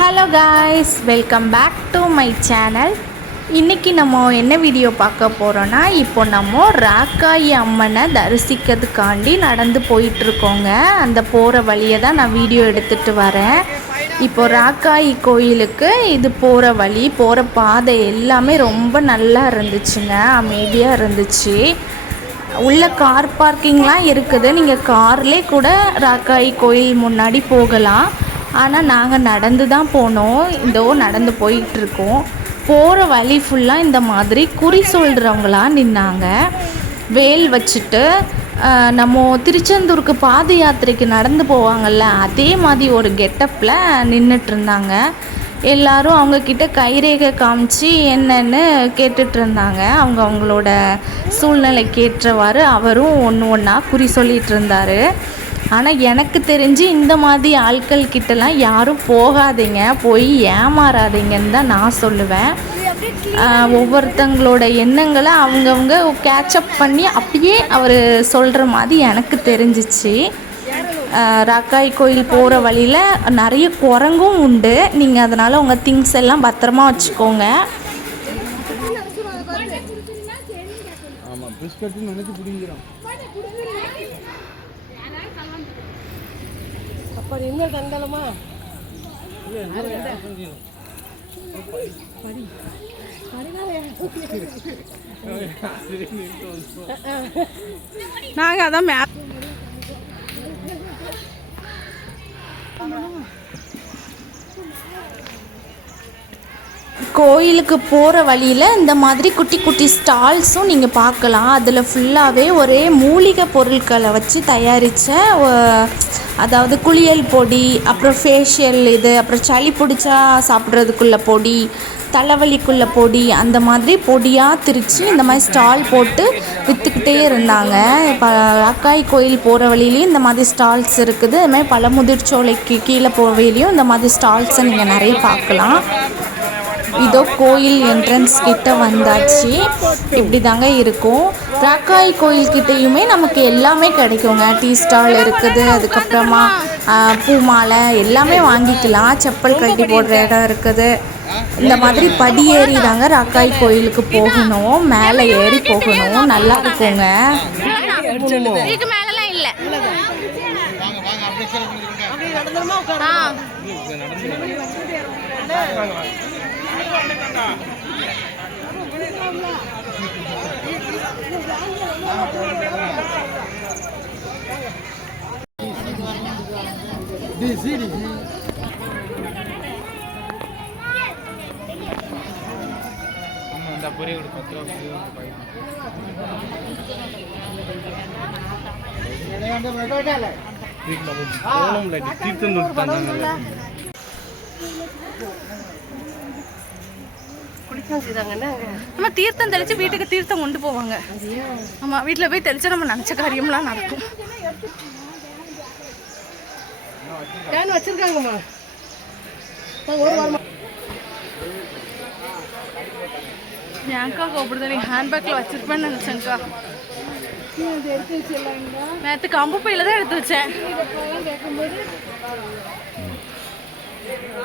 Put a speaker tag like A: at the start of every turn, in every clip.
A: Hello guys welcome back to my channel இன்றைக்கி நம்ம என்ன வீடியோ பார்க்க போகிறோன்னா இப்போ நம்ம ராக்காயி அம்மனை தரிசிக்கிறதுக்காண்டி நடந்து போயிட்டுருக்கோங்க. அந்த போகிற வழியை தான் நான் வீடியோ எடுத்துகிட்டு வரேன். இப்போ ராக்காயி கோயிலுக்கு இது போகிற வழி போகிற பாதை எல்லாமே ரொம்ப நல்லா இருந்துச்சுங்க. அமைதியாக இருந்துச்சு. உள்ள கார் பார்க்கிங்லாம் இருக்குது. நீங்கள் கார்லேயே கூட ராக்காயி கோயில் முன்னாடி போகலாம். ஆனால் நாங்கள் நடந்து தான் போனோம். இதோ நடந்து போயிட்டுருக்கோம். போகிற வழி ஃபுல்லாக இந்த மாதிரி குறி சொல்கிறவங்களாம் நின்னாங்க. வேல் வச்சுட்டு நம்ம திருச்செந்தூருக்கு பாத யாத்திரைக்கு நடந்து போவாங்கள்ல அதே மாதிரி ஒரு கெட்டப்பில் நின்றுட்டு இருந்தாங்க எல்லாரும் அவங்கக்கிட்ட கைரேகை காமிச்சு என்னன்னு கேட்டுட்டு இருந்தாங்க அவங்க அவங்களோட சூழ்நிலைக்கு ஏற்றவாறு அவரும் ஒன்று ஒன்றா குறி சொல்லிகிட்டு இருந்தார் ஆனால் எனக்கு தெரிஞ்சு இந்த மாதிரி ஆட்கள் கிட்டலாம் யாரும் போகாதீங்க. போய் ஏமாறாதீங்கன்னு தான் நான் சொல்லுவேன். ஒவ்வொருத்தங்களோட எண்ணங்களை அவங்கவுங்க கேட்சப் பண்ணி அப்படியே அவர் சொல்கிற மாதிரி எனக்கு தெரிஞ்சிச்சு. ராக்காய் கோயில் போகிற வழியில் நிறைய குரங்கும் உண்டு. நீங்கள் அதனால் உங்கள் திங்ஸ் எல்லாம் பத்திரமா வச்சுக்கோங்க.
B: ஆமாம் பிஸ்கட்டுன்னு நினச்சி பிடிங்கிறோம்
C: அப்ப இன்னும் தண்டலமா
A: நாங்கள் அதான் மே கோயிலுக்கு போகிற வழியில் இந்த மாதிரி குட்டி குட்டி ஸ்டால்ஸும் நீங்கள் பார்க்கலாம். அதில் ஃபுல்லாகவே ஒரே மூலிகை பொருட்களை வச்சு தயாரித்த அதாவது குளியல் பொடி அப்புறம் ஃபேஷியல் இது அப்புறம் சளி பிடிச்சா சாப்பிட்றதுக்குள்ள பொடி தலைவலிக்குள்ள பொடி அந்த மாதிரி பொடியாக திரித்து இந்த மாதிரி ஸ்டால் போட்டு விற்றுக்கிட்டே இருந்தாங்க. இப்போ அக்காய் கோயில் போகிற வழியிலையும் இந்த மாதிரி ஸ்டால்ஸ் இருக்குது. அதுமாதிரி பழமுதிர்ச்சோலைக்கு கீழே போகிற வழியிலையும் இந்த மாதிரி ஸ்டால்ஸை நீங்கள் நிறைய பார்க்கலாம். இதோ கோயில் என்ட்ரன்ஸ் கிட்ட வந்தாச்சு. இப்படி தாங்க இருக்கும். ராக்காய் கோயில் கிட்டேயுமே நமக்கு எல்லாமே கிடைக்குங்க. டீ ஸ்டால் இருக்குது. அதுக்கப்புறமா பூ மாலை எல்லாமே வாங்கிக்கலாம். செப்பல் கட்டி போடுற இடம் இருக்குது. இந்த மாதிரி படியேறி தாங்க ராக்காய் கோயிலுக்கு போகணும். மேலே ஏறி போகணும். நல்லா இருக்குங்க. இதுக்கு மேலலாம் இல்லை.
C: உட்கார
B: டி சீடி ஆமாம் பொரிய ஒரு பத்து ரூபா தீர்த்தம் தந்தாங்க.
A: நம்ம தீர்த்தம் தெளித்து வீட்டுக்கு தீர்த்தம் கொண்டு போவாங்க. ஆமாம் வீட்டில் போய் தெளிச்சா நம்ம நினச்ச காரியம்லாம் நடக்கும்.
C: கேன் வச்சிருக்காங்கம்மா. ஒரு வாரமா
A: ஏன்க்கா கூப்பிடுது நீ ஹேண்ட்பேக்கில் வச்சிருப்பேன்னு நினச்சேங்க்கா நேற்று கம்பு பையில தான் எடுத்து வச்சேன்.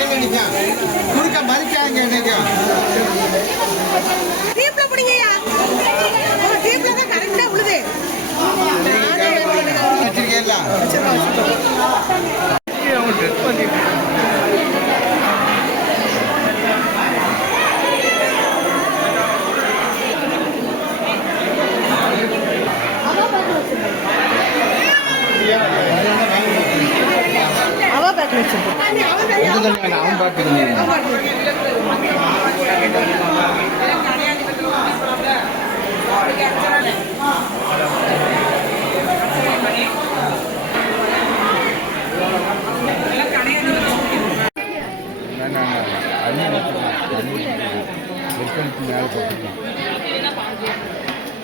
D: டைம் எடுங்க குறுக்க மறிக்காதீங்க நீங்க ஒரு
C: டீப்ல தான் கரெக்டா உழுது. வச்சிருக்கீங்களா
D: அவங்க டெஸ்ட் பண்ணிருக்காங்க Yeah. தண்ணி வேணாம், அவன் பார்த்துக்கணும்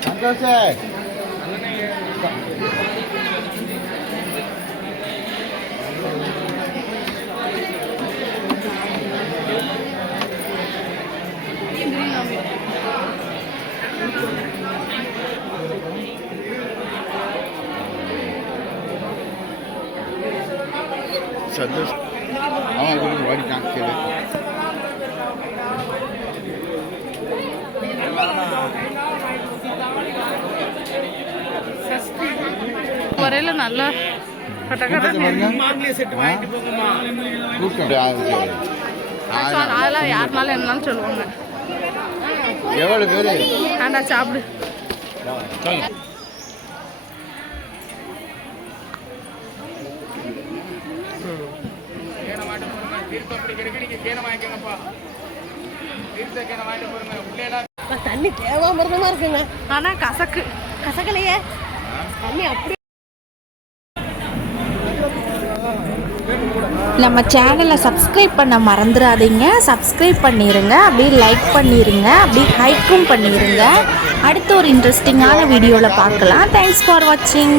D: சந்தோஷ். சந்தோஷ் அவன் கொடுத்து ஓடிட்டான் சரி
C: வரையில நல்லா அதெல்லாம் யாருனாலும் என்னன்னு சொல்லுவாங்க
D: எவ்வளவு பேரு?
C: ஆண்டா சாப்பிடு. தண்ணி தேவாமிரதமா இருக்குங்க. ஆனா கசக்கு கசக்கலையே. தண்ணி அப்படி
A: நம்ம சேனலை சப்ஸ்கிரைப் பண்ண மறந்துடாதீங்க சப்ஸ்கிரைப் பண்ணிடுங்க அப்படியே லைக் பண்ணிடுங்க அப்படியே ஹைக்கும் பண்ணிடுங்க அடுத்த ஒரு இன்ட்ரெஸ்டிங்கான வீடியோவில் பார்க்கலாம். தேங்க்ஸ் ஃபார் வாட்சிங்